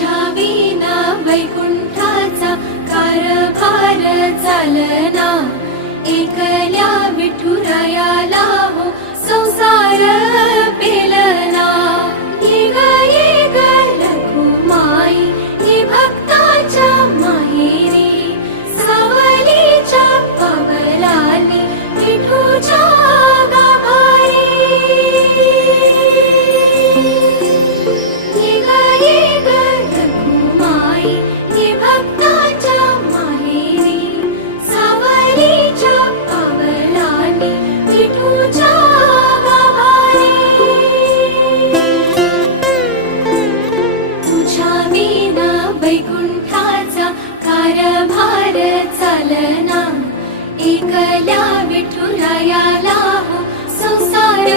तुझ्या विना वैकुंठाचा कारभार चालना, एकल्या विठुरायाला हो संसार पेलना। ये ग रखुमाई ये भक्ताच्या माहेरी, सावलीच्या पावलांनी विठूच्या गाभारी। ये ग रखुमाई ये भक्ताच्या माहेरी, सावलीच्या पावलांनी विठूच्या गाभारी। तुझ्या विना वैकुंठाचा कारभार चालना, एकल्या विठुरायाला हो संसार